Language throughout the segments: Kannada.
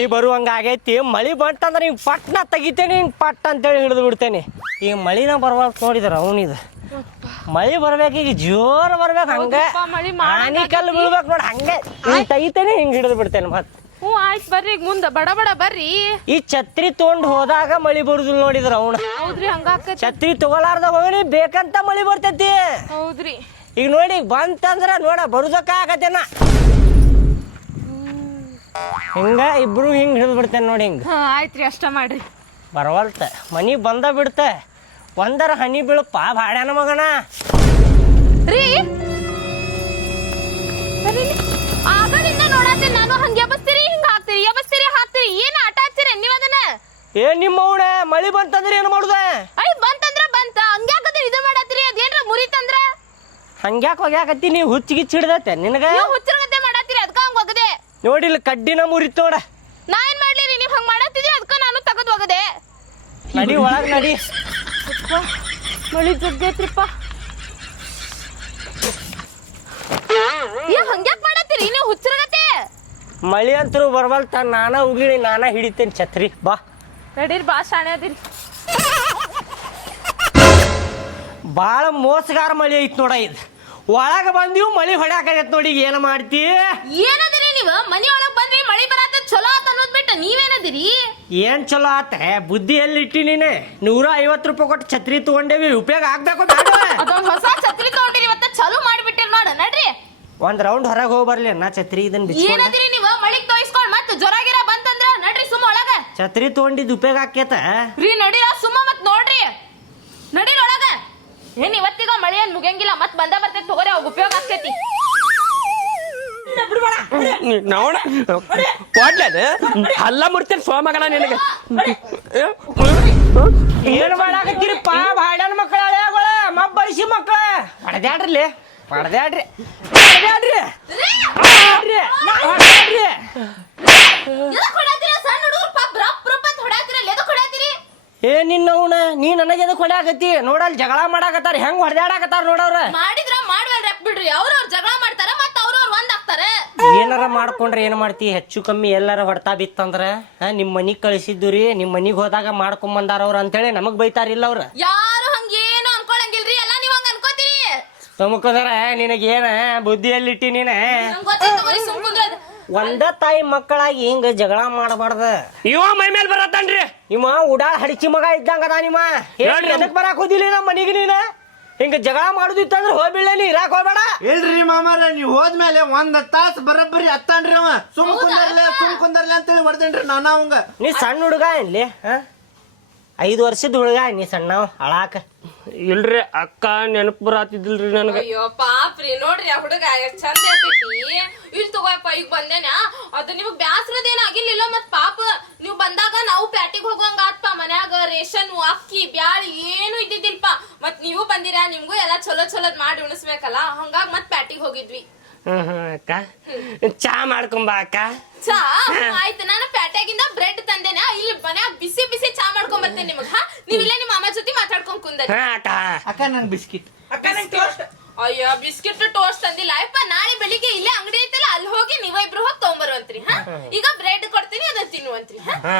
ಮಳಿ ಬರುವಂಗ ಆಗೈತಿ. ಮಳಿ ಬಂತಂದ್ರೆ ಹಿಂಗ್ ಪಟ್ನ ತೆಗಿತೇನೆ, ಹಿಂಗ್ ಪಟ್ ಅಂತೇಳಿ ಹಿಡಿದು ಬಿಡ್ತೇನೆ. ಈಗ ಮಳಿನ ಬರ್ಬಾರ್ದು ನೋಡಿದ್ರ ಅವನಿದ. ಮಳಿ ಬರ್ಬೇಕು, ಈಗ ಜೋರ್ ಬರ್ಬೇಕು, ಹಂಗ ಆನಿ ಕಲ್ಲು ಬೀಳ್ಬೇಕು ನೋಡಿ, ಹಂಗೆ ಹಿಂಗ್ ತೆಗಿತೇನೆ, ಹಿಂಗ್ ಹಿಡಿದು ಬಿಡ್ತೇನೆ ಮತ್ತೆ. ಹ್ಞೂ ಆಯ್ತು ಬರ್ರಿ, ಈಗ ಮುಂದೆ ಬಡ ಬಡ ಬರ್ರಿ. ಈ ಛತ್ರಿ ತೊಗೊಂಡ್ ಹೋದಾಗ ಮಳಿ ಬರುದಿಲ್ಲ ನೋಡಿದ್ರ ಅವನ. ಹೌದ್ರಿ, ಹಂಗ ಛತ್ರಿ ತಗೊಲಾರ್ದ ಹೋಗಿ ಬೇಕಂತ ಮಳಿ ಬರ್ತೈತಿ. ಹೌದ್ರಿ. ಈಗ ನೋಡಿ ಬಂತಂದ್ರ ನೋಡ ಬರುದಕ್ಕ ಆಗತ್ತೇನ, ಹಿಂಗ ಇಬ್ರು ಹಿಂಗ್ ಹಿಡಿದು ಬಿಡ್ತೇನೆ ನೋಡಿ. ಹಿಂಗ ಆಯ್ತ್ರಿ, ಅಷ್ಟ ಮಾಡ್ರಿ. ಬರವಲ್ತ, ಮನಿ ಬಂದ ಬಿಡ್ತ. ಒಂದರ ಹನಿ ಬೀಳಪ್ಪ ಭಾಡ್ಯಾನ ಮಗನ ರೀ. ಆಗದಿಂದ ನೋಡತ್ತೇನೆ ನಾನು, ಹಂಗ ಎಬಸ್ತೀರಿ ಹಿಂಗ ಹಾಕ್ತೀರಿ, ಎಬಸ್ತೀರಿ ಹಾಕ್ತೀರಿ, ಏನ್ ಆಟ ಹಚ್ಚಿರಿ ನೀವ್ ಅದನ್ನ? ನಿಮ್ಮ ಅವಣ ಮಳಿ ಬಂತಂದ್ರ ಏನ್ ಮಾಡುದ? ಅಯ್ಯ ಬಂತಂದ್ರ ಬಂತ, ಹಂಗ್ಯಾಕಂದ್ರೆ ಇದು ಮಾಡತ್ತೀರಿ, ಅದೇನ್ರ ಮುರಿತಂದ್ರ ಹಂಗ್ಯಾಕ ಹೋಗ್ಯಾಕತ್ತಿ? ನೀವು ಹುಚ್ಚಿಗಿಚ್ಚಿ ಹಿಡ್ದತ್ತೆ ನಿನಗ? ಹುಚ್ಚರಗತ್ತೆ ಮಾಡತ್ತೀರಿ, ಅದಕ್ಕ ಹಂಗ ಒಗದೆ ನೋಡಿಲ್ಲ, ಕಡ್ಡಿನ ಮುರಿತು ನೋಡ. ನಾ ಏನ್ ಮಾಡ್ಲಿರಿ, ನೀವ್ ಹಂಗ ಮಾಡತ್ತಿದ್ರಿ, ಅದಕ್ಕ ನಾನು ತಗದ್ ಒಗದೆ. ನಡಿ ಒಳಗ್ ನಡಿ. ಮಳಿ ಜಗ್ಗೈತ್ರಿಪ್ಪ. ಹಂಗ್ಯಾಕ್ ಮಾಡತ್ತೀರಿ ನೀವು ಹುಚ್ಚರಗತ್ತೆ? ಮಳಿ ಅಂತರೂ ಬರ್ಬಲ್ತ, ನಾನ ಉಗಿಳಿ ನಾನ ಹಿಡಿತೇನೆ ಛತ್ರಿ. ಬಾ ನಡೀರಿ, ಬಾ ಶಾಣೆ ಅದಿರಿ. ಬಾಳ ಮೋಸಗಾರ ಮಳಿ ಐತ್ ನೋಡ. ಇದು ಒಳಗ ಬಂದಿವ್ ಮಳಿ ಹೊಡ್ಯಾಕೈತ್ ನೋಡಿ. ಏನ ಮಾಡ್ತಿ? ಏನದಿರಿ ನೀವು? ಮನಿ ಒಳಗ್ ಬಂದ್ರಿ, ಮಳಿ ಬರತ್ತ ಚಲೋ ಆತ ಅನ್ನೋದ್ ಬಿಟ್ಟು ನೀವೇನದಿರಿ? ಏನ್ ಚಲೋ ಆತ? ಬುದ್ಧಿ ಎಲ್ಲಿ ಇಟ್ಟಿ ನೀನೆ? 150 ರೂಪಾಯಿ ಕೊಟ್ಟು ಛತ್ರಿ ತಗೊಂಡೇವಿ, ಉಪಯೋಗ ಆಗ್ಬೇಕು ಬೇಡ? ಅದೊಂದ್ ಹೊಸ ಛತ್ರಿ ತಗೊಂಡಿರಿ, ಇವತ್ತ ಚಲೋ ಮಾಡ್ಬಿಟ್ಟಿರಿ ನೋಡ. ನಡ್ರಿ ಒಂದ್ ರೌಂಡ್ ಹೊರಗೆ ಹೋಗಿ ಬರ್ಲಿ ನಾ ಛತ್ರಿ ಇದನ್ ಬಿಚ್ಚಿಕೊಂಡ. ಏನದಿರಿ ನೀವು? ಮಳಿಗ್ ತೋಯಿಸ್ಕೊಂಡ್ ಮತ್ ಜ್ವರ ಗಿರ ಬಂತಂದ್ರ ನಡ್ರಿ ಸುಮ್ಮ ಒಳಗ. ಛತ್ರಿ ತಗೊಂಡಿದ್ ಉಪಯೋಗ ಆಕೇತ ರೀ? ನಡೀರ ಸುಮ್ಮ ಮತ್ ನೋಡ್ರಿ, ನಡೀರಿ ಒಳಗ. ಏನ್ ಇವತ್ತಿಗ ಮಳಿ ಏನ್ ಮುಗಿಯಂಗಿಲ್ಲ, ಮತ್ ಬಂದ ಬರ್ತೈತಿ ತಗೋರಿ, ಅವಾಗ ಉಪಯೋಗ ಆಗ್ತೈತಿ. ಅಲ್ಲ ಮುಡ್ತೇನೆ ಸೋಮಗನ ನಿನಗೆ. ಏನ್ ಮಾಡಾಕತ್ತೀರಿಪ್ಪ ಭಾಡ್ಯಾನ ಮಕ್ಕಳ, ಹಳೆಗಳ ಮಬ್ಬಳಿಸಿ ಮಕ್ಕಳ? ಹೊಡೆದ್ಯಾಡ್ರಿ, ಹೊಡೆದ್ಯಾಡ್ರಿ, ಹೊಡೆದ್ಯಾಡ್ರಿ, ಸಣ್ಣ ಹುಡುಗರು ಪಾಪ ರಪ್ ರಪ್ ಅಂತ ಹೊಡ್ಯಾತಿರಲ್ಲ, ಎದಕ್ ಹೊಡ್ಯಾತಿರಿ? ಏ ನಿನ್ನವನ, ನೀ ನನಗೆ ಎದಕ್ ಹೊಡ್ಯಾಕತ್ತಿ? ನೋಡಲ್ ಜಗಳ ಮಾಡಾಕತ್ತಾರ, ಹೆಂಗ್ ಹೊಡೆದಾಡಕತ್ತಾರ ನೋಡವ್ರ. ಮಾಡಿದ್ರ ಮಾಡ್ವಲ್ ರಕ್ ಬಿಡ್ರಿ, ಅವ್ರವ್ರ ಜಗಳ ಮಾಡ್ತಾರ, ಮತ್ತ ಅವ್ರವ್ರ ಒಂದ್ ಆಗ್ತಾರ. ಏನಾರ ಮಾಡ್ಕೊಂಡ್ರೆ ಏನ್ ಮಾಡ್ತಿ? ಹೆಚ್ಚು ಕಮ್ಮಿ ಎಲ್ಲಾರ ಹೊಡ್ತಾ ಬಿತ್ತಂದ್ರ ನಿಮ್ ಮನಿಗ್ ಕಳಿಸಿದ್ದು ರೀ, ನಿಮ್ ಮನಿಗ್ ಹೋದಾಗ ಮಾಡ್ಕೊಂಡ್ ಬಂದಾರ ಅವ್ರ ಅಂತೇಳಿ ನಮಗ್ ಬೈತಾರಿಲ್ಲ ಅವ್ರ. ಯಾರು ಹಂಗೇನು ಅನ್ಕೊಳಂಗಿಲ್ರಿ, ಎಲ್ಲಾ ನೀವ್ ಹಂಗ ಅನ್ಕೋತೀರಿ. ಸುಮ್ಕುಂದ್ರ, ನಿನಗೇನ ಬುದ್ಧಿಯಲ್ಲಿ ಇಟ್ಟಿ ನೀನ? ಒಂದ ತಾಯಿ ಮಕ್ಕಳಾಗಿ ಹಿಂಗ ಜಗಳ ಮಾಡಬಾರ್ದ. ಇವ ಮೈ ಮೇಲ್ ಬರತ್ತನ್ರಿ, ಇವ ಉಡಾಳ ಹಡಿಚಿ ಮಗ ಇದ್ದಂಗ ಅದ. ನಿಮ್ಮ ಎದಕ್ ಬರಾಕ್ ಹೋದಿಲ್ಲ ನಮ್ಮ ಮನಿಗೆ? ನೀನ ಹಿಂಗ ಜಗಳ ಮಾಡುದಿತ್ತಂದ್ರ ಹೋಗ್ಬಿಡ್ಲ, ನೀ ಇರಾಕ್ ಹೋಗ್ಬೇಡ. ಇಲ್ರಿ ಮಾಮಾರ, ನೀವ್ ಹೋದ್ಮೇಲೆ 1 ತಾಸು ಬರಬ್ಬರಿ ಹತ್ತಾನ್ರಿ ಅವ. ಸುಮ್ ಕುಂದರ್ಲಿ ಅಂತೇಳಿ ಹೊಡ್ದೇನ್ರಿ ನಾನ ಅವಂಗ. ನೀ ಸಣ್ಣ ಹುಡುಗ ಇಲ್ಲಿ 5 ವರ್ಷದ ಹುಡುಗ, ನೀ ಸಣ್ಣ ಅಳಾಕ. ಇಲ್ರಿ ಅಕ್ಕ ನೆನಪು ಬರಾತಿದ್ದಿಲ್ರಿ ನನಗ. ಅಯ್ಯೋ ಪಾಪ್ರಿ, ನೋಡ್ರಿ ಆ ಹುಡುಗ ಎಷ್ಟ್ ಚಂದ ಇರ್ತೈತಿ. ಇಲ್ಲಿ ತಗೋಯಪ್ಪ, ಈಗ ಬಂದೇನ, ಅದು ನಿಮಗ್ ಬ್ಯಾಸ್ರದೇನ ಆಗಿರ್ಲಿಲ್ಲ. ಮತ್ ಪಾಪ ನೀವ್ ಬಂದಾಗ ನಾವು ಪ್ಯಾಟಿಗೆ ಹೋಗಂಗ ಆತ್ಪ. ಮನ್ಯಾಗ ರೇಷನ್, ಅಕ್ಕಿ, ಬ್ಯಾಳಿ ಏನು ಇದ್ದಿದ್ದಿಲ್ಪ. ಮತ್ ನೀವು ಬಂದಿರ, ನಿಮ್ಗೂ ಎಲ್ಲಾ ಚಲೋ ಚಲೋದ್ ಮಾಡಿ ಉಣಿಸ್ಬೇಕಲ್ಲ, ಹಂಗಾಗ್ ಮತ್ ಪ್ಯಾಟಿಗೆ ಹೋಗಿದ್ವಿ. ಅಕ್ಕ ಚಾ ಮಾಡ್ಕೊಂಬ ಅಕ್ಕ. ಚಾ ಆಯ್ತು, ನಾನು ಪ್ಯಾಟ್ಯಾಗಿಂದ ಬ್ರೆಡ್ ತಂದೇನ, ಇಲ್ಲಿ ಮನ್ಯಾಗ ಬಿಸಿ ಬಿಸಿ ಚಾ ಮಾಡ್ಕೊಂಡ್ ಬರ್ತೇನೆ ನಿಮಗ್. ನೀವ್ ಇಲ್ಲೇ ನಿಮ್ಮ ಅಮ್ಮ ಜೊತೆ ಮಾತಾಡ್ಕೊಂಡ್ ಕುಂದರಿ. ಅಕ್ಕ ನನ್ ಬಿಸ್ಕಿಟ್, ಅಕ್ಕ ನಂಗೆ ಟೋಸ್ಟ್. ಅಯ್ಯೋ ಬಿಸ್ಕಿಟ್ ಟೋಸ್ಟ್ ತಂದಿಲ್ಲ ಅಯ್ಯಪ್ಪ. ನಾಳೆ ಬೆಳಿಗ್ಗೆ ಇಲ್ಲೇ ಅಂಗಡಿ ಐತಲ್ಲ, ಅಲ್ಲಿ ಹೋಗಿ ನೀವ ಇಬ್ರು ಹೋಗಿ ತಗೊಂಬರುವಂತ್ರಿ. ಈಗ ಬ್ರೆಡ್ ಕೊಡ್ತೀನಿ, ಅದನ್ನ ತಿನ್ನುವಂತ್ರಿ.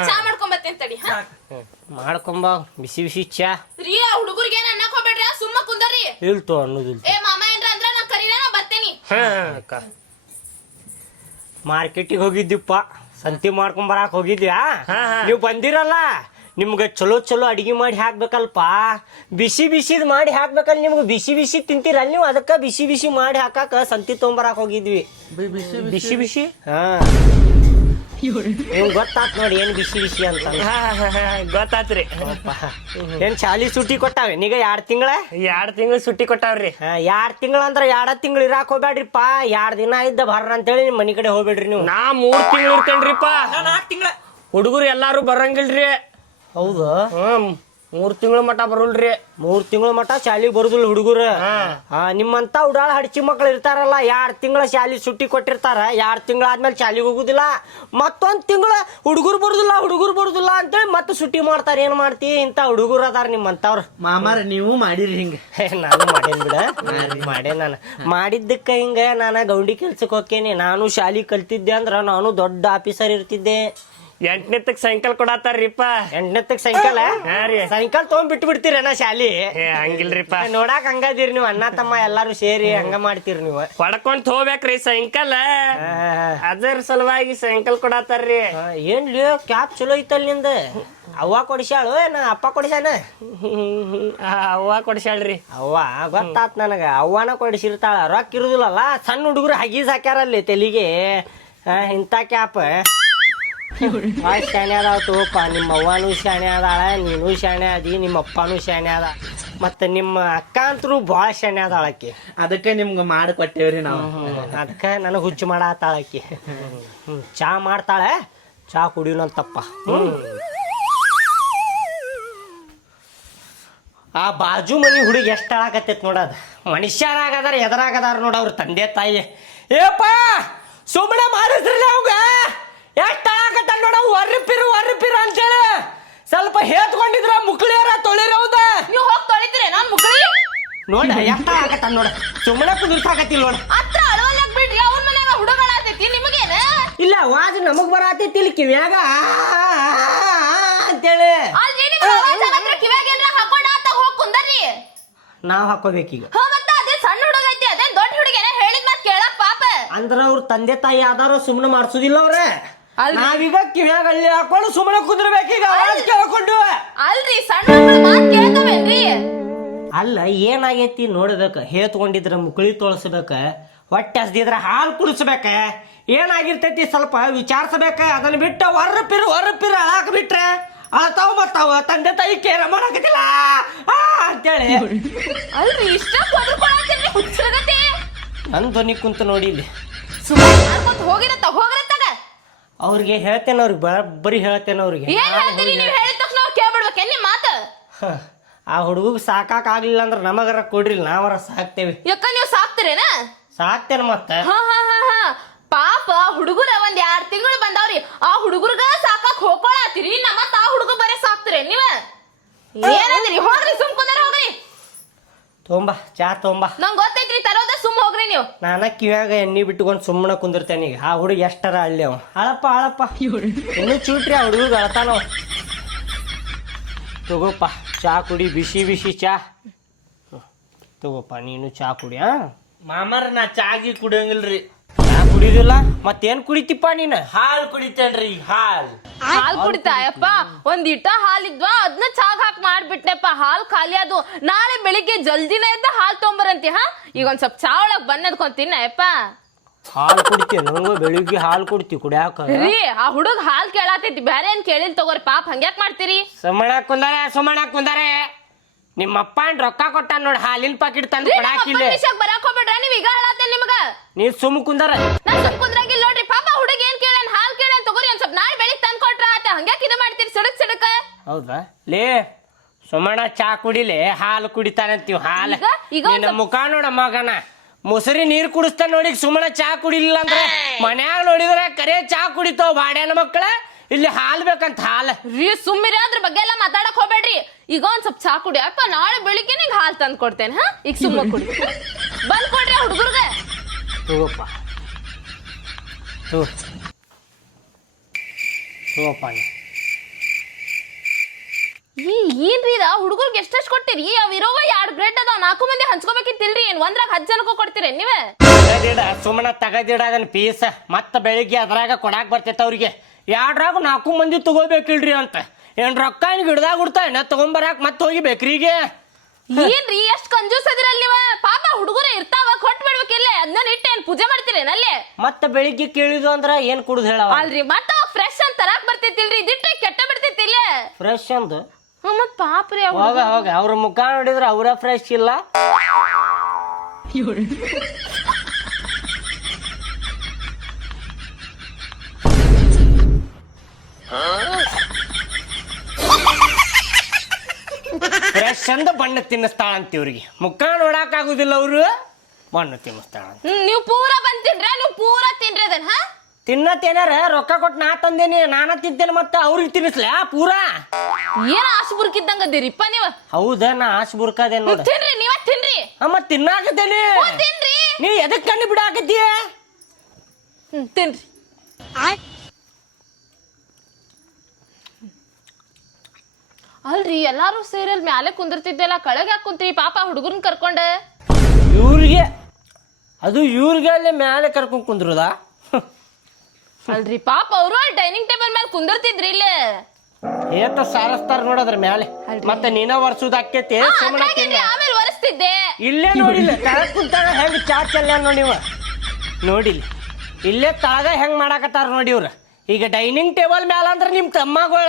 ಚಾ ಮಾಡ್ಕೊಂಡ್ ಬರ್ತೇನೆ ತಡಿ. ಮಾಡ್ಕೊಂಬ ಬಿಸಿ ಬಿಸಿ ಚಾ. ರೀ, ಆ ಹುಡುಗರಿಗೆ ಏನ್ ಅನ್ನಕ್ ಹೋಗ್ಬೇಡ್ರಿ, ಸುಮ್ಮ ಕುಂದರಿ. ಇಲ್ತು ಅನ್ನೋದಿಲ್ಲ. ಏ ಮಾಮ ಏನ್ರ ಅಂದ್ರ ನಾ ಕರೀರ, ನಾ ಬರ್ತೇನಿ. ಅಕ್ಕ ಮಾರ್ಕೆಟಿಗೆ ಹೋಗಿದ್ದೀಪ್ಪ, ಸಂತಿ ಮಾಡ್ಕೊಂಡ್ ಬರಾಕ್ ಹೋಗಿದ್ಯಾ? ನೀವು ಬಂದಿರಲ್ಲ, ನಿಮ್ಗೆ ಚಲೋ ಚಲೋ ಅಡಿಗೆ ಮಾಡಿ ಹಾಕ್ಬೇಕಲ್ಪ. ಬಿಸಿ ಬಿಸಿದ್ ಮಾಡಿ ಹಾಕ್ಬೇಕಲ್ಲ, ನಿಮ್ಗೆ ಬಿಸಿ ಬಿಸಿ ತಿಂತೀರಲ್ಲ ನೀವು, ಅದಕ್ಕ ಬಿಸಿ ಬಿಸಿ ಮಾಡಿ ಹಾಕಾಕ ಸಂತಿ ತೊಗೊಂಬರಾಕ್ ಹೋಗಿದ್ವಿ. ಬಿಸಿ ಬಿಸಿ ನಿಮ್ಗೆ ಗೊತ್ತಾತ್ ನೋಡಿ ಏನ್ ಬಿಸಿ ಬಿಸಿ ಅಂತ. ಗೊತ್ತಾತ್ರಿ. ಏನ್ ಶಾಲಿ ಸುಟ್ಟಿ ಕೊಟ್ಟಾವೆ ನೀಗ? 2 ತಿಂಗಳು ಸುಟ್ಟಿ ಕೊಟ್ಟಾವ್ರಿ. 2 ತಿಂಗಳ ಅಂದ್ರ 2 ತಿಂಗಳು ಇರಾಕ್ ಹೋಗ್ಬೇಡ್ರಿಪ್ಪ. 2 ದಿನ ಇದ್ದ ಬರ್ರ ಅಂತೇಳಿ ನಿಮ್ ಮನಿ ಕಡೆ ಹೋಗ್ಬೇಡ್ರಿ ನೀವು. ನಾ 3 ತಿಂಗಳು ಇರ್ತೇನ್ರಿಪ್ಪ. 4 ತಿಂಗಳ ಹುಡುಗರು ಎಲ್ಲಾರು ಬರಂಗಿಲ್ರಿ. ಹೌದು, 3 ತಿಂಗಳ ಮಟ ಬರುಲ್ರಿ. 3 ತಿಂಗಳ ಮಟ ಶಾಲಿಗೆ ಬರುದಿಲ್ಲ ಹುಡುಗರು. ನಿಮ್ಮಂತ ಉಡಾಳ ಹಡ್ಚಿ ಮಕ್ಳು ಇರ್ತಾರಲ್ಲ, 2 ತಿಂಗಳ ಶಾಲಿ ಸುಟ್ಟಿ ಕೊಟ್ಟಿರ್ತಾರ, 2 ತಿಂಗಳಾದ್ಮೇಲೆ ಶಾಲಿಗೆ ಹೋಗುದಿಲ್ಲ. ಮತ್ತೊಂದ್ ತಿಂಗಳ ಹುಡುಗರು ಬರುದಿಲ್ಲ ಅಂತೇಳಿ ಮತ್ತೆ ಸುಟ್ಟಿ ಮಾಡ್ತಾರ. ಏನ್ ಮಾಡ್ತಿ? ಇಂತ ಹುಡುಗರು ಅದಾರ ನಿಮ್ಮಂತವ್ರು. ಮಾಮಾರ ನೀವು ಮಾಡಿರಿ ಹಿಂಗ? ನಾನು ಮಾಡೇನ್ ಬಿಡ, ನಾನು ಮಾಡಿದ್ದಕ್ಕ ಹಿಂಗ. ನಾನು ಗೌಂಡಿ ಕೆಲ್ಸಕ್ಕೆ ಹೋಗ್ತೇನೆ. ನಾನು ಶಾಲಿ ಕಲ್ತಿದ್ದೆ ಅಂದ್ರ ನಾನು ದೊಡ್ಡ ಆಫೀಸರ್ ಇರ್ತಿದ್ದೆ. ಎಂಟನೇತಕ್ ಸೈಕಲ್ ಕೊಡತ್ತಾರ್ರಿಪ್ಪ. 8ನೇತಕ್ ಸೈಕಲ್ ಹಾ ರೀ. ಸೈಕಲ್ ತೊಗೊಂಡ್ ಬಿಟ್ಟು ಬಿಡ್ತೀರೇನ ಶಾಲಿ? ಹಂಗಿಲ್ರಿಪ್ಪ, ನೋಡಾಕ್ ಹಂಗದಿರಿ ನೀವು ಅಣ್ಣ ತಮ್ಮ ಎಲ್ಲಾರು ಸೇರಿ ಹಂಗ ಮಾಡ್ತೀರಿ ನೀವು. ಹೊಡ್ಕೊಂಡ್ ಹೋಗ್ಬೇಕ್ರಿ ಸೈಕಲ್, ಅದರ ಸಲುವಾಗಿ ಸೈಕಲ್ ಕೊಡತ್ತಾರ್ರಿ. ಏನ್ಲಿ ಕ್ಯಾಪ್ ಚಲೋ ಐತಲ್ ನಿಂದ? ಅವ್ವ ಕೊಡಿಸ್ಯಾಳು ಏನ ಅಪ್ಪ ಕೊಡಿಸ್ಯಾನ? ಅವ್ವ ಕೊಡ್ಸ್ಯಾಳ್ರಿ. ಅವ್ವ ಗೊತ್ತಾತ್ ನನಗ, ಅವ್ವನ ಕೊಡಿಸಿರ್ತಾಳ. ರೊಕ್ಕ ಇರುದಿಲ್ಲಲ್ಲ, ಸಣ್ಣ ಹುಡುಗರು ಹಗೀಸ್ ಹಾಕ್ಯಾರಲ್ಲಿ ತೆಲಿಗೆ ಇಂಥ ಕ್ಯಾಪ್. ಭಾಳ ಶಾಣೆ ಅದಾವ ತಗೋಪ. ನಿಮ್ಮ ಅವ್ವನೂ ಶಾಣೆ ಅದಾಳ, ನೀನು ಶಾಣೆ ಅದಿ, ನಿಮ್ಮ ಅಪ್ಪನೂ ಶಾಣೆ ಅದ, ಮತ್ತೆ ನಿಮ್ಮ ಅಕ್ಕ ಅಂತರೂ ಭಾಳ ಶಾಣೆ ಅದಾಳಕ್ಕಿ. ಅದಕ್ಕೆ ನಿಮ್ಗೆ ಮಾಡಿ ಕೊಟ್ಟೇವ್ರಿ ನಾವು. ಅದಕ್ಕೆ ನನಗೆ ಹುಚ್ಚು ಮಾಡತ್ತಾಳಕ್ಕಿ. ಚಾ ಮಾಡ್ತಾಳೆ, ಚಾ ಕುಡಿಯೋಣಂತಪ್ಪ. ಆ ಬಾಜು ಮನಿ ಹುಡುಗಿ ಎಷ್ಟು ಆಳಕತ್ತೈತಿ ನೋಡೋದು. ಮನುಷ್ಯರಾಗದಾರ ಎದರಾಗದಾರ ನೋಡ ಅವ್ರ ತಂದೆ ತಾಯಿ. ಏಪ್ಪ ಸುಮ್ಮನೆ ಮಾಡಿಸ್ರಲ್ಲ ಅವಾಗ ಎಷ್ಟು ಆಳಕತ್ತ ನೋಡ. ವರ್ರಿಪಿರು ಅಂತೇಳಿ ಸ್ವಲ್ಪ ಹೇತ್ಕೊಂಡಿದ್ರ ಮುಕ್ಳಿಯರ ತೊಳಿರ ಹೌದ. ನೀವ್ ಹೋಗಿ ತೊಳಿತೀರಿ ನಾನ್ ಮುಕ್ಳಿ ನೋಡ ಎಷ್ಟು ಆಳಕತ್ತ ನೋಡ. ಸುಮ್ಮನೆ ಕುದುರ್ಸಾಕತ್ತಿಲ್ಲ ನೋಡ. ಹತ್ರ ಅಳವಲ್ಯಾಗ ಬಿಡ್ರಿ, ಅವ್ರ ಮನ್ಯಾಗ ಹುಡುಗಳಾತೈತಿ ನಿಮಗೇನ? ಇಲ್ಲ ವಾಜ್ ನಮಗ್ ಬರತೈತಿ ಇಲ್ಲಿ ಕಿವ್ಯಾಗ ಅಂತೇಳಿ. ಅಲ್ರಿ ನಿಮ್ ಹತ್ರ ಕಿವ್ಯಾಗ ಏನ್ರ ಹಾಕೊಂಡ ಆತ ಹೋಗ್ ಕುಂದರ್ರಿ. ನಾವ್ ಹಾಕೋಬೇಕೀಗ. ಮತ್ತ ಅದೇ ಸಣ್ಣ ಹುಡುಗ ಐತಿ, ಅದೇ ದೊಡ್ಡ ಹುಡುಗೇನ ಹೇಳಿದ್ ಮಾತ್ ಕೇಳಕ್ ಪಾಪ. ಅಂದ್ರ ಅವ್ರ ತಂದೆ ತಾಯಿ ಯಾವ್ದಾರು ಸುಮ್ಮನೆ ಮಾಡ್ಸುದಿಲ್ಲ ಅವ್ರ. ನಾವೀಗ ಕಿವ್ಯಾಗ ಹಳ್ಳಿ ಹಾಕೊಂಡು ಸುಮ್ಮನೆ ಕುಂದ್ರಬೇಕೀಗ ಆವಾಜ್ ಕೇಳ್ಕೊಂಡು. ಅಲ್ರಿ ಸಣ್ಣ ಮಕ್ಳು ಮಾತ್ ಕೇಳ್ತಾವೇನ್ರಿ? ಅಲ್ಲ ಏನಾಗೈತಿ ನೋಡ್ಬೇಕ. ಹೇತ್ಕೊಂಡಿದ್ರ ಮುಕ್ಳಿ ತೊಳಸ್ಬೇಕ, ಹೊಟ್ಟೆ ಹಸ್ದಿದ್ರ ಹಾಲು ಕುಡಿಸ್ಬೇಕ, ಏನಾಗಿರ್ತೈತಿ ಸ್ವಲ್ಪ ವಿಚಾರಿಸ್ಬೇಕ. ಅದನ್ನ ಬಿಟ್ಟ ಹೊರ್ರಪಿರು ಅಳಾಕ್ ಬಿಟ್ರೆ ಅಳ್ತಾವ್ ಬರ್ತಾವ. ತಂದೆ ತಾಯಿ ಕೇರ ಮಾಡಾಕತ್ತಿಲ್ಲ ಅಂತೇಳಿ. ಅಲ್ರಿ ಇಷ್ಟ ಬದುಕೊಳತ್ತೀರಿ ಹುಚ್ಚರಗತಿ. ನನ್ ಧ್ವನಿ ಕುಂತ ನೋಡಿ ಇಲ್ಲಿ. ಸುಮ್ಮನೆ ಮಾಡ್ಕೊಂತ ಹೋಗಿರತ್ತಾಗ ಅವ್ರಿಗೆ ಹೇಳ್ತೇನೆ, ಅವ್ರಿಗೆ ಬರೀ ಹೇಳ್ತೇನೆ ಅವ್ರಿಗೆ. ಏನ್ ಹೇಳ್ತೀರಿ? ನೀವ್ ಹೇಳಿದ ತಕ್ಷಣ ಅವ್ರು ಕೇಳ್ಬಿಡ್ಬೇಕೇನ್ ನಿಮ್ ಮಾತು? ಆ ಹುಡುಗ ಸಾಕಾಕ್ ಆಗ್ಲಿಲ್ಲ ಅಂದ್ರ ನಮಗರ ಕೊಡ್ರಿ, ನಾವರ ಸಾಕ್ತೇವಿ. ಯಾಕ ನೀವ್ ಸಾಕ್ತಿರೇನ? ಸಾಕ್ತೇನೆ ಮತ್ತೆ. ಪಾಪ ಹುಡುಗರ ಒಂದ್ 2 ತಿಂಗಳು ಬಂದಾವ್ರಿ, ಆ ಹುಡುಗರ್ಗ ಸಾಕಾಕ್ ಹೋಗ್ಕೊಳತ್ತೀರಿ. ಮತ್ತ ಆ ಹುಡುಗ ಬರೇ ಸಾಕ್ತಿರೇನ್ ನೀವ? ಏನಂದ್ರಿ? ಹೋಗ್ರಿ ಸುಮ್ ಕುಂದರ ಹೋಗ್ರಿ. ತೊಂಬ ಚಾ ತೊಂಬ. ನಂಗ್ ಗೊತ್ತೈತ್ರಿ ತರೋದ, ಸುಮ್ ಹೋಗ್ರಿ ನೀವು. ನಾನ ಕಿವ್ಯಾಗ ಎಣ್ಣಿ ಬಿಟ್ಕೊಂಡ್ ಸುಮ್ಮನೆ ಕುಂದಿರ್ತೇನೆ ಈಗ. ಆ ಹುಡುಗ ಎಷ್ಟರ ಹಳ್ಳಿ ಅವ. ಅಳಪ್ಪ ಇನ್ನು ಚೂಟ್ರಿ ಆ ಹುಡುಗ ಅಳತಾನವ. ತಗೋಪ್ಪ ಚಾ ಕುಡಿ, ಬಿಸಿ ಚಾ ತಗೋಪ್ಪ. ನೀನು ಚಾ ಕುಡಿ. ಮಾಮಾರ ನಾ ಚಾಗಿ ಕುಡಿಯಂಗಿಲ್ರಿ. ಚಾ ಕುಡಿದಿಲ್ಲ ಮತ್ತೇನ್ ಕುಡಿತಿಪ್ಪ ನೀನು? ಹಾಲ್ ಕುಡಿತೇನ್ರಿ, ಹಾಲ್ ಕುಡಿತಾ ಯಪ್ಪ? ಒಂದ್ ಇಟ್ಟ ಹಾಲಿದ್ವಾ, ಅದನ್ನ ಚಾಗ್ ಹಾಕಿ ಮಾಡ್ಬಿಟ್ನೆಪ್ಪ. ಹಾಲ್ ಖಾಲಿ ಅದು. ನಾಳೆ ಬೆಳಿಗ್ಗೆ ಜಲ್ದಿನ ಎದ್ದ ಹಾಲ್ ತೊಂಬರಂತಿ. ಈಗ ಒಂದ್ ಸ್ವಲ್ಪ ಚಾ ಒಳಗ್ ಬನ್ನದ್ಕೊಂತೀನಿ ಯಪ್ಪ. ಹಾಲು ಕುಡಿತೀವಿ ನನಗೂ ಬೆಳಿಗ್ಗೆ ಹಾಲು ಕುಡಿತೀವಿ ಕುಡಿಯಾಕ. ರೀ ಆ ಹುಡುಗ ಹಾಲ್ ಕೇಳಾತೈತಿ, ಬ್ಯಾರೆ ಏನ್ ಕೇಳಿಲ್ ತಗೋರಿ. ಪಾಪ ಹಂಗ್ಯಾಕ್ ಮಾಡ್ತೀರಿ? ಸುಮ್ಮನೆ ಕುಂದಾರೆ ನಿಮ್ಮಪ್ಪ ರೊಕ್ಕ ಕೊಟ್ಟ ನೋಡ್ ಹಾಲಿನ ಪಾಕಿಟ್ ತಂದು ಕೊಡಾಕಿಲ್ಲ. ಬರಾಕ್ ಹೋಗ್ಬೇಡ್ರ ನೀವ್. ಈಗ ಹೇಳತ್ತೇನ್ ನಿಮಗ. ನೀವ್ ಸುಮ್ ಕುಂದಾರ. ನಾ ಸುಮ್ ಕುಂದ್ರಾಗಿಲ್ಲ ನೋಡ್ರಿ. ಪಾಪ ಹುಡುಗ ಏನ್ ಕೇಳೇನ್? ಹಾಲ್ ಕೇಳೇನ್ ತಗೋರಿ. ಒಂದ್ ಸ್ವಲ್ಪ ನಾಳೆ ಬೆಳಿಗ್ಗೆ ತಂದ್ ಕೊಟ್ರ ಆತ. ಹಂಗ್ಯಾಕ್ ಇದು ಮಾಡ್ತೀರಿ ಸಿಡಕ್? ಹೌದಾ ಲೇ ಸುಮಣ ಚಾ ಕುಡಿಲೆ, ಹಾಲು ಕುಡಿತಾನಂತೀವ್. ಹಾಲು ನಿನ್ನ ಮುಖ ನೋಡ ಮಗನ. ಮುಸರಿ ನೀರ್ ಕುಡಿಸ್ತಾನ ನೋಡಿ. ಸುಮ್ಮನೆ ಚಾ ಕುಡಿಲಿಲ್ಲ ಅಂದ್ರೆ ಮನ್ಯಾಗ ನೋಡಿದ್ರ ಕರೆ ಚಾ ಕುಡಿತಾವ ಬಾಡ್ಯಾನ ಮಕ್ಕಳ. ಇಲ್ಲಿ ಹಾಲ್ ಬೇಕಂತ ಹಾಲ್. ರೀ ಸುಮ್ಮಿರಿ, ಅದ್ರ ಬಗ್ಗೆ ಎಲ್ಲ ಮಾತಾಡಕ್ ಹೋಗ್ಬೇಡ್ರಿ. ಈಗ ಒಂದ್ ಸ್ವಲ್ಪ ಚಾ ಕುಡಿ ಅಪ್ಪ. ನಾಳೆ ಬೆಳಿಗ್ಗೆ ನಿಂಗೆ ಹಾಲ್ ತಂದ್ ಕೊಡ್ತೇನೆ. ಈಗ ಸುಮ್ಮ ಕುಡಿ. ಬಂದ್ ಕೊಡ್ರಿ ಆ ಹುಡುಗರ್ಗ. ತಗೋಪ್ಪ ತಗೋಪ್ಪ. ಏನ್ರಿ ಇದ ಹುಡುಗರ್ಗೆ ಎಷ್ಟೆಷ್ಟು ಕೊಟ್ಟಿರಿ? ಅವ್ ಇರೋವ 2 ಬ್ರೆಡ್ ಅದಾವ, 4 ಮಂದಿ ಹಂಚ್ಕೋಬೇಕಿತ್ತಿಲ್ರಿ. ಏನ್ ಒಂದ್ರಾಗ 10 ಜನಕ್ಕೂ ಕೊಡ್ತೀರೇನ್ ನೀವೇ? ಸುಮ್ಮನೆ ತಗದಿಡ ಅದನ್ನ ಪೀಸ್. ಮತ್ತ ಬೆಳಿಗ್ಗೆ ಅದ್ರಾಗ ಕೊಡಾಕ್ ಬರ್ತೈತ ಅವ್ರಿಗೆ. 2ರಾಗ 4 ಮಂದಿ ತಗೋಬೇಕಿಲ್ರಿ ಅಂತ. ಏನ್ ರೊಕ್ಕ ಗಿಡದಾಗ ಹುಡ್ತಾನ ತಗೊಂಬರಾಕ್ ಮತ್ತ ಹೋಗಿ ಬೇಕ್ರಿಗೆ. ಏನ್ರಿ ಎಷ್ಟ್ ಕಂಜೂಸ್ ಅದಿರಲ್ ನೀವ? ಪಾಪ ಹುಡುಗರ ಇರ್ತಾವ, ಕೊಟ್ ಬಿಡ್ಬೇಕಿಲ್ಲ. ಅದನ್ನ ಇಟ್ಟು ಏನ್ ಪೂಜೆ ಮಾಡ್ತೀರೇನಲ್ಲಿ? ಮತ್ತ ಬೆಳಿಗ್ಗೆ ಕೇಳಿದು ಅಂದ್ರ ಏನ್ ಕುಡುದ್ ಹೇಳವ? ಅಲ್ರಿ ಮತ್ತ ಫ್ರೆಶ್ ಅಂತ ತರಾಕ್ ಬರ್ತೈತಿಲ್ರಿ. ಇದಿಟ್ಟೆ ಕೆಟ್ಟ ಬಿಡ್ತೈತಿಲ್ಲ. ಫ್ರೆಶ್ ಅಂದ್ ಮತ್ ಪಾಪ್ರಿ ಹೋಗ ಅವ್ರ ಮುಖ ನೋಡಿದ್ರ ಅವ್ರ ಫ್ರೆಶ್ ಇಲ್ಲ. ಫ್ರೆಶ್ ಅಂದ ಬಣ್ಣ ತಿನ್ನಿಸ್ತಾಳ ಅಂತ ಇವ್ರಿಗೆ. ಮುಖ ನೋಡಕ್ ಆಗುದಿಲ್ಲ ಅವ್ರು, ಬಣ್ಣ ತಿನ್ನಿಸ್ತಾಳ. ನೀವು ಪೂರಾ ಬಂದ್ ತಿನ್ರ, ನೀವು ಪೂರಾ ತಿನ್ರಿ ಅದನ್ನ. ತಿನ್ನತ್ತೇನಾರ ರೊಕ್ಕ ಕೊಟ್ಟು ನಾ ತಂದೇನಿ, ನಾನ ತಿಂತೇನೆ. ಮತ್ತ ಅವ್ರಿಗೆ ತಿನ್ನಿಸ್ಲ ಪೂರಾ? ಏನ ಆಶ್ ಬುರ್ಕಿದ್ದಂಗ ಅದಿರಿಪ್ಪ ನೀವ. ಹೌದ, ನಾ ಆಶ್ ಬುರ್ಕದೆ ನೋಡ. ತಿನ್ರಿ, ನೀವ ತಿನ್ರಿ. ಮತ್ ತಿನ್ನಾಕತ್ತೇನಿ. ತಿನ್ರಿ. ನೀ ಎದಕ್ ಕಣ್ಣು ಬಿಡಾಕತ್ತೀಯ? ತಿನ್ರಿ. ಅಲ್ರಿ ಎಲ್ಲಾರು ಸೇರಿ ಅಲ್ಲಿ ಮ್ಯಾಲೆ ಕುಂದಿರ್ತಿದ್ದೆಲ್ಲ ಕೆಳಗೆ ಯಾಕೆ ಕುಂತ್ರಿ ಪಾಪ ಹುಡುಗರ್ನ ಕರ್ಕೊಂಡ ಇವ್ರಿಗೆ ಅದು ಇವ್ರಿಗೆ ಅಲ್ಲೇ ಮ್ಯಾಲೆ ಕರ್ಕೊಂಡ್ ಕುಂದ್ರದ ಅಲ್ರಿ ಪಾಪ ಅವರು ಅಲ್ಲಿ ಡೈನಿಂಗ್ ಟೇಬಲ್ ಮೇಲೆ ಕುಂದಿರ್ತಿದ್ರಿ ಇಲ್ಲೇ ಏತ ಸಾರಸ್ತಾರ ನೋಡದ್ರ ಮ್ಯಾಲೆ ಮತ್ತೆ ನೀನ ವರ್ಷದ ಆಕ್ಕೇತಿ ಸುಮ್ಮನೆ ಆಮೇಲೆ ಒರೆಸ್ತಿದ್ದೆ ಇಲ್ಲೇ ನೋಡಿಲ್ಲ ತಳಗ್ ಕುಂತಾಗ ಹೆಂಗ್ ಚಾ ಚೆಲ್ಲ ನೋಡಿ ನೀವು ನೋಡಿಲ್ಲ ಇಲ್ಲೇ ತಳಗ ಹೆಂಗ್ ಮಾಡಾಕತ್ತಾರ ನೋಡಿ ಇವ್ರ ಈಗ ಡೈನಿಂಗ್ ಟೇಬಲ್ ಮ್ಯಾಲ ಅಂದ್ರೆ ನಿಮ್ ತಮ್ಮಗಳ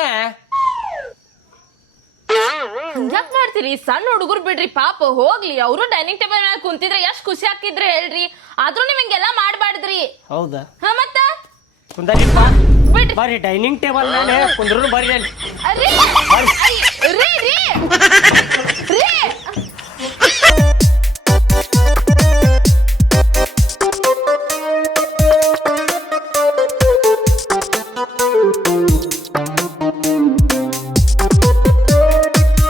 ಹಂಗ್ಯಾಕ್ ಮಾಡ್ತೀರಿ ಸಣ್ಣ ಹುಡುಗರು ಬಿಡ್ರಿ ಪಾಪ ಹೋಗ್ಲಿ ಅವರು ಡೈನಿಂಗ್ ಟೇಬಲ್ ಮೇಲೆ ಕುಂತಿದ್ರೆ ಎಷ್ಟ್ ಖುಷಿ ಆಗ್ತಿದ್ರಿ ಹೇಳ್ರಿ ಆದ್ರೂ ನೀವ್ ಹಿಂಗೆಲ್ಲ ಮಾಡ್ಬಾರ್ದ್ರಿ ಹೌದಾ ಹಾ ಮತ್ತ ಕುಂದರಿಪ್ಪ ಬಿಡ್ರಿ ಬರ್ರಿ ಡೈನಿಂಗ್ ಟೇಬಲ್ ಮೇಲೆ ಕುಂದ್ರು ಬರ್ರಿ ಅಲ್ಲಿ ಅರ್ರಿ, ರೀ